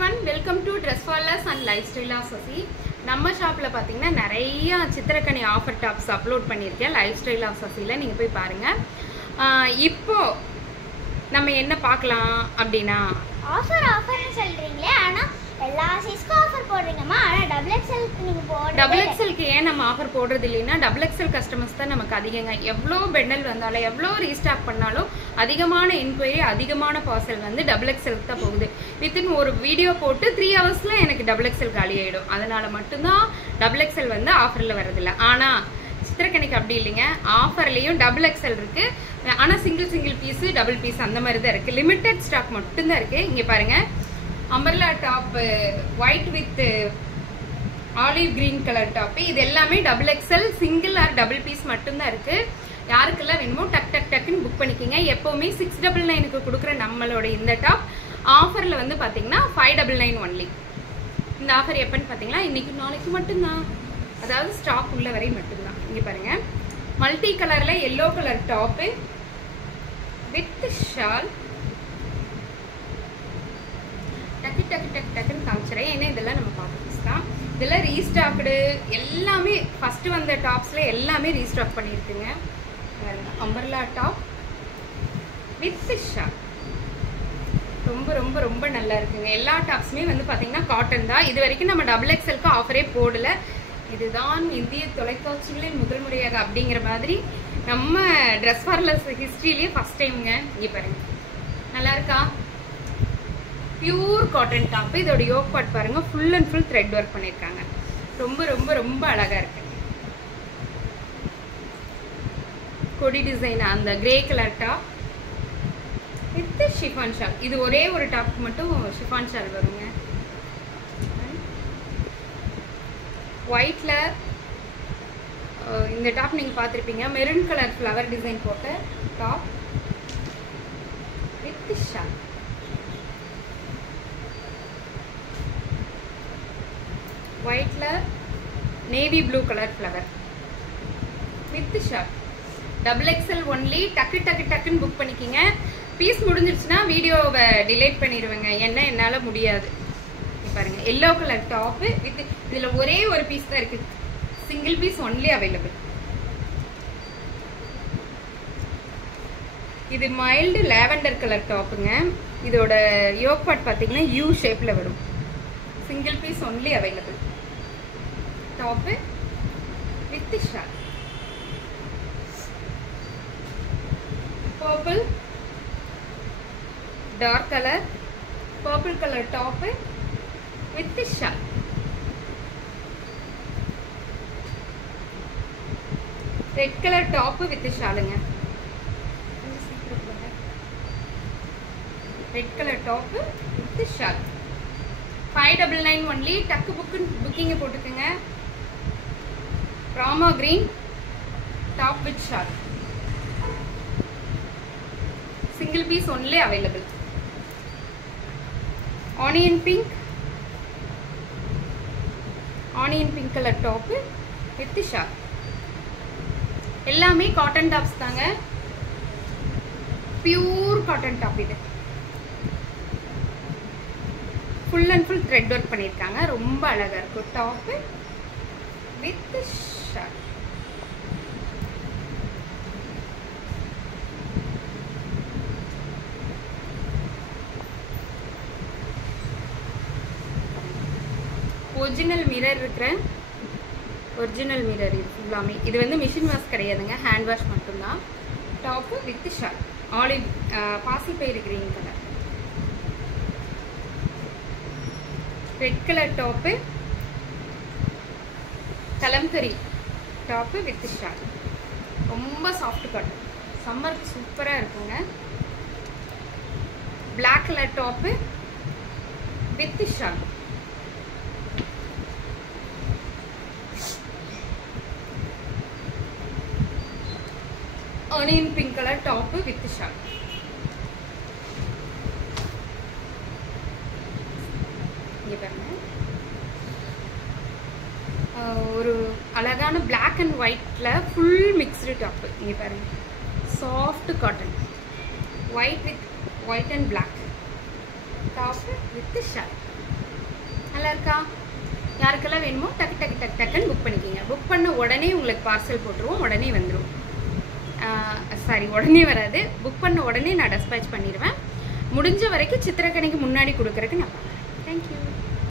everyone, welcome to Dress for Less and Lifestyle of Sasi. நம்ம ஷாப்ல பாத்தீங்கன்னா நிறைய சித்திரக்கனி ஆஃபர் டாப்ஸ் அப்லோட் பண்ணிருக்கேன் லைஃப்ஸ்டைல் ஆஃப் சசில நீங்க போய் பாருங்க. இப்போ நம்ம என்ன பார்க்கலாம் அப்படினா ஆஃபர்னு சொல்றீங்களே ஆனா எல்லா சைஸ்க்கும் ஆஃபர் போடுறீங்கமா ஆனா டபுள் எக்ஸ்எல்க்கு நீங்க போடுறது டபுள் எக்ஸ்எல்க்கு ஏன் நம்ம ஆஃபர் போடுறது இல்லைன்னா டபுள் எக்ஸ்எல் கஸ்டமர்ஸ் தான் நமக்கு அதிகங்க. எவ்வளோ பெண்டல் வந்தாலும் எவ்வளோ ரீஸ்டாக் பண்ணாலும் அதிகமான என்கொயரி அதிகமான பார்சல் வந்து டபுள் எக்ஸ்எல்க்கு தான் போகுது. வித்தின் ஒரு வீடியோ போட்டு 3 ஹவர்ஸ்ல எனக்கு டபுள் எக்ஸ்எல் காலி ஆயிடும். அதனால மட்டும்தான் டபுள் எக்ஸ்எல் வந்து ஆஃபர்ல வரதில்லை. ஆனா சித்திரக்கனிக்கு அப்படி இல்லைங்க, ஆஃபர்லயும் டபுள் எக்ஸ்எல் இருக்கு. ஆனா சிங்கிள் பீஸ் டபுள் பீஸ் அந்த மாதிரி தான் இருக்கு. லிமிடெட் ஸ்டாக் மட்டும்தான் இருக்கு. இங்க பாருங்க, umbrella top white with olive green colour top. இது எல்லாமே double XL single or double piece மட்டும்தான் இருக்கு. யாருக்கெல்லாம் வேணுமோ டக்குன்னு புக் பண்ணிக்கோங்க. எப்பவுமே 699க்கு கொடுக்குற நம்மளோட இந்த டாப் ஆஃபர்ல வந்து பாத்தீங்கன்னா 599 ஒன்லி. இந்த ஆஃபர் எப்பன்னு பாத்தீங்கன்னா இன்னைக்கு நாளைக்கு மட்டும்தான், அதாவது ஸ்டாக் உள்ள வரை மட்டும்தான். இங்க பாருங்க, மல்டி கலர்ல yellow colour top with shawl. டக்குன்னு காமிச்சிடறேன், ஏன்னா இதெல்லாம் நம்ம பார்த்து தான். இதெல்லாம் ரீஸ்டாக்டு எல்லாமே ஃபர்ஸ்ட் வந்த டாப்ஸ்ல எல்லாமே ரீஸ்டாக் பண்ணியிருக்குங்க. அம்பர்லா டாப் வித் ஷால் ரொம்ப ரொம்ப ரொம்ப நல்லா இருக்குங்க. எல்லா டாப்ஸுமே வந்து பாத்தீங்கன்னா காட்டன் தான். இது வரைக்கும் நம்ம டபுள் எக்ஸ்எல்க்கு ஆஃபரே போடல. இதுதான் இந்திய தொலைக்காட்சிகளின் முதல் முறையாக அப்படிங்கிற மாதிரி நம்ம ட்ரெஸ் ஃபார் லெஸ் ஹிஸ்டரியிலேயே ஃபர்ஸ்ட் டைம்ங்க. இங்க பாருங்க, நல்லா இருக்கா? Pure cotton top. இதோட யோக் பார்ட் பாருங்க, full and full thread work பண்ணிருக்காங்க. ரொம்ப ரொம்ப ரொம்ப அழகா இருக்கு. கொடி டிசைன் அந்த grey colour top with chiffon shawl. இது ஒரே ஒரு டாப் மட்டும் ஷிஃபான் ஷால் வருங்க. ஒயிட்ல இந்த டாப் நீங்க பார்த்திருப்பீங்க, மெரூன் கலர் ஃப்ளவர் டிசைன் போட்ட டாப் வித் ஷால். ஒயிட்ல navy blue colour flower with shawl. Double XL only. டக்குன்னு புக் பண்ணிக்கிங்க. பீஸ் முடிஞ்சிருச்சுன்னா வீடியோவை டிலேட் பண்ணிடுவேங்க, ஏன்னா என்னால் முடியாது. பாருங்க, எல்லோ கலர் டாப் வித் இதுல ஒரே ஒரு பீஸ் தான் இருக்கு, சிங்கிள் பீஸ் ஒன்லி அவைலபிள். இது மைல்டு லாவெண்டர் கலர் டாப்புங்க. இதோட யோக் பார்ட் பார்த்தீங்கன்னா யூ ஷேப்ல வரும். Single piece only available. Top with shawl. Purple dark colour purple colour top with shawl. Red colour top with ஷாலுங்க. Red colour top with shawl. 599 only. டக்கு புக்கிங்க போட்டுக்கோங்க. ராமா green top with shawl. Single piece only available. Onion pink colour top with shawl. எல்லாமே cotton tops தாங்க, pure cotton top. இது full and full thread work பண்ணியிருக்காங்க. ரொம்ப அழகா இருக்கும். Top with shawl. Original mirror இருக்கிற ஒரிஜினல் மிரர் இது ஃபுல்லாமே. இது வந்து மிஷின் வாஷ் கிடையாதுங்க, ஹேண்ட் வாஷ் மட்டும்தான். Top with shawl. ஆலிவ் பாசிப்பயிறு green colour. Red colour top Kalamkari top with shawl. ரொம்ப சாஃப்ட் காட்டன், சம்மருக்கு சூப்பரா இருக்குங்க. Black colour top with shawl. Onion pink colour top with shawl. ஒரு அழகான பிளாக் அண்ட் ஒயிட்ல ஃபுல் மிக்ஸ்டு டாப். இங்க பாருங்க, soft cotton, white with white and black. Top with shawl. நல்லா இருக்கா? யாருக்கெல்லாம் வேணுமோ டக்குன்னு புக் பண்ணிக்கோங்க. புக் பண்ண உடனே உங்களுக்கு பார்சல் போட்டுருவோம், உடனே வந்துடும். உடனே வராது, புக் பண்ண உடனே நான் டெஸ்பேச் பண்ணிடுவேன். முடிஞ்ச வரைக்கும் சித்திரக்கணிக்கு முன்னாடி கொடுக்குறதுக்கு நான் பார்க்குறேன். தேங்க்யூ.